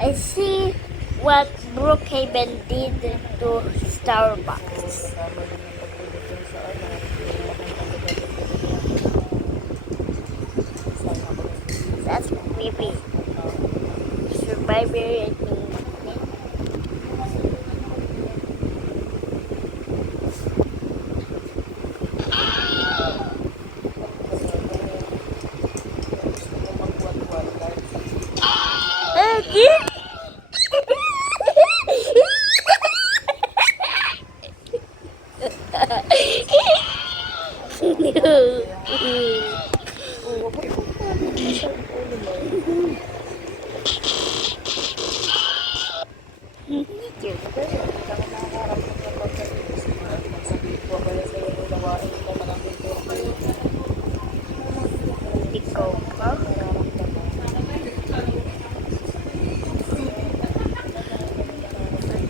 I see what Brookhaven did to Starbucks. That's creepy. Survivor rating. Ikaw ka?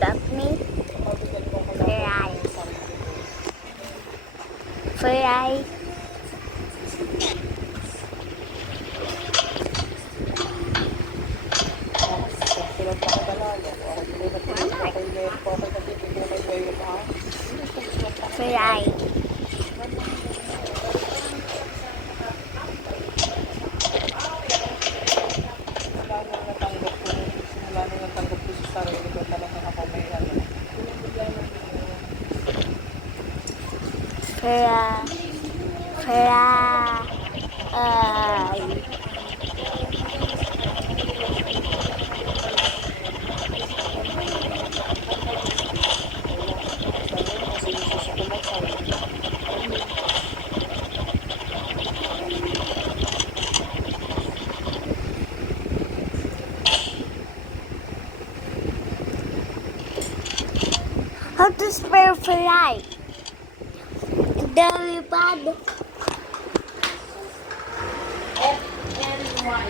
Daphne? Fry. Fry. Fry. Fry. How to spell fry? The pad. F-L-Y.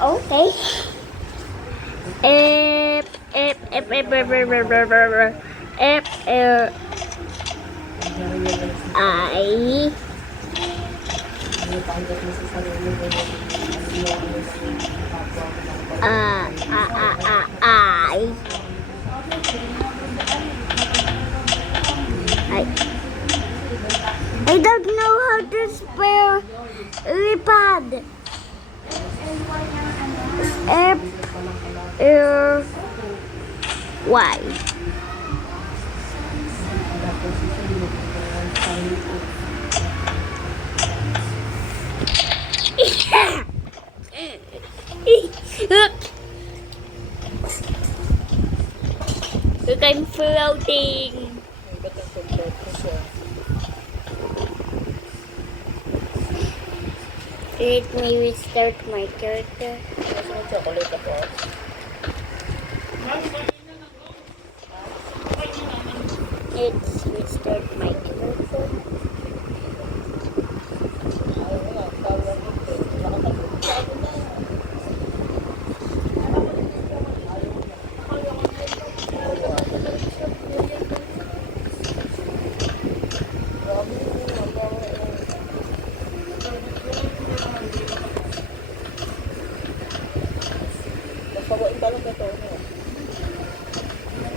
Okay. I. I don't know how to spell lipad. F-L-Y. Look, I'm floating. Let me restart my character. Let's restart my character.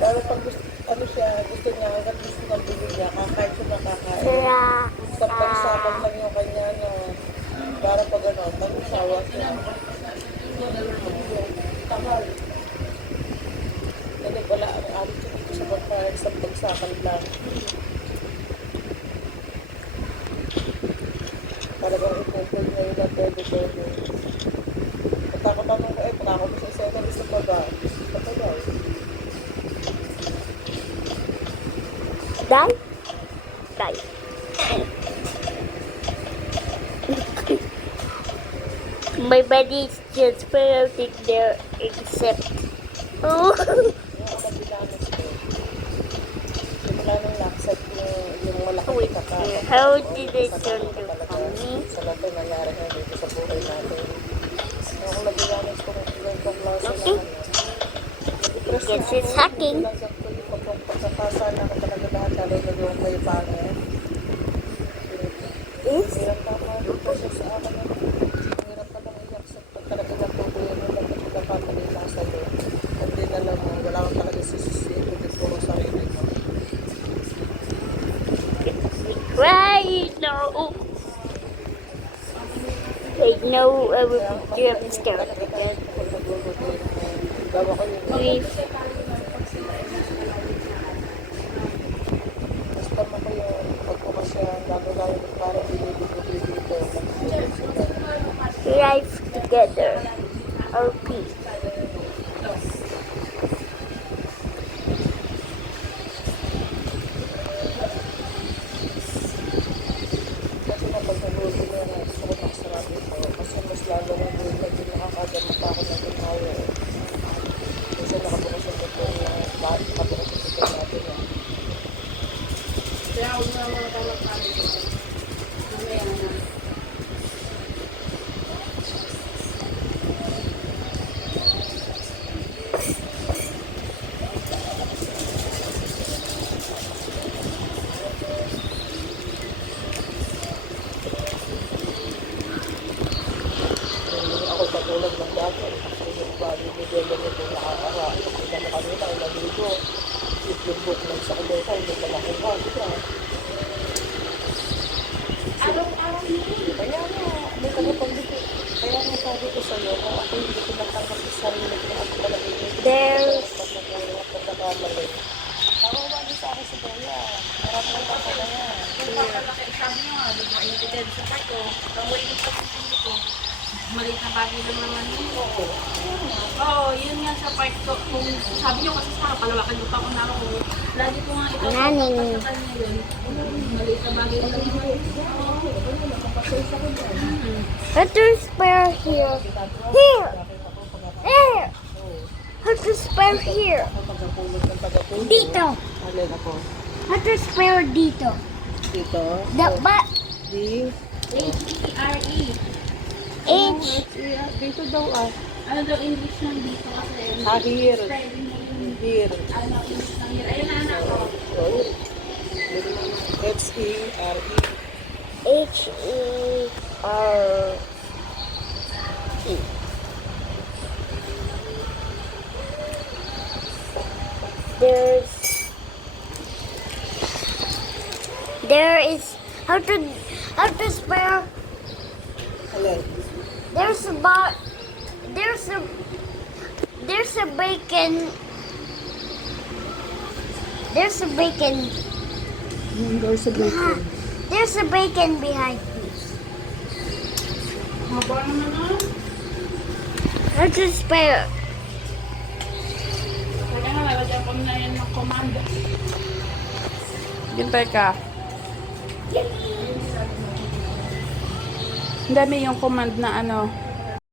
Pero pag ano siya, gusto niya, hanggang gusto ng bili niya, kahit siya makakain. Sapag-sapag lang yung kanya na para pag ano, mag-usawa siya. Tamal. Kasi wala ang attitude dito sa pagkain, sa pagsakal lang. Talagang ipupul niya yung natego-tego. Pagkakatanong ko pagkakatanong sa isa, gusto pa ba? Gusto pa ba? Die? Die. My body is just floating there except. Oh. Wala nang laksak yung malaking kaka. How did it turn to funny? Sa lahat ay nangyari na dito sa buhay natin. Ako nag-ilanis ko ng ilang klase na ano. Guess it's hacking. Pagkakasan ako talaga lahat, lalo na yung may pangit. Hirap na ako dito sa akin. Hirap na lang iyak sa talaga natutuyo nung nagpapatali know I will put you upstairs again. Pag nagluluto yun, gawa ko yun. Please. Basta mo ko yun. Pag bukas yan, lalo-lalo na parang binibig dito. Life together. Or peace. Kasi na pag nagluluto na yan, gusto ko nakasarap ito. Kasi mas lalo ng buhay na din nakakaganda pa ako ng ginawa. Kasi nakabukas yung ito na lahat nakabukas yung ito natin. Kaya huwag na mga talak namin ito. Mamaya na. Hindi ako patulog ng dati. Kasi yung body ni Bella nito nakakara. Kita mo kanina, naligo. Yung book ng sa kuleta, hindi ka nakuha. Diba? Araw-araw niya. Kaya nga, may tagapagdito. Kaya nga sabi ko sa'yo, kung ako hindi ko natanggap sa sarili ko, ako talaga yung There's- pag nakuha at pagkakamali. Tawawa niyo sa akin si Bella. Marami ng papa na yan. Sabi niyo nga, doon mga initiative sa parko. Kamuwi ko sa sisindi ko. Maliit na bagay lang naman yun. Oo, yun nga sa part ko. Kung sabi niyo kasi sa palawakan niyo pa ako na ako. Lagi ko nga ito. Naning. Sa kanya yun. Maliit na bagay lang naman. Put your spare here. Here. There. Put your spare here. Pagkapulot ng tagapulot. Dito. Alin ako? Put your spare dito. Dito. But Di. H-E-R-E. H. Dito daw ah. Ano daw English ng dito kasi? Ah, here. Spelling mo yung Here. ano, English ng here. Ayun na anak ko. So, H-E-R-E. H-E-R-E. There is how to spell. Alin? There's a bacon. There's a bacon. There's a bacon. There's a bacon behind me. Haba naman na. How to spell? Kaya nga, lagyan ko na yan ng command. Gintay ka. Ang dami yung command na ano.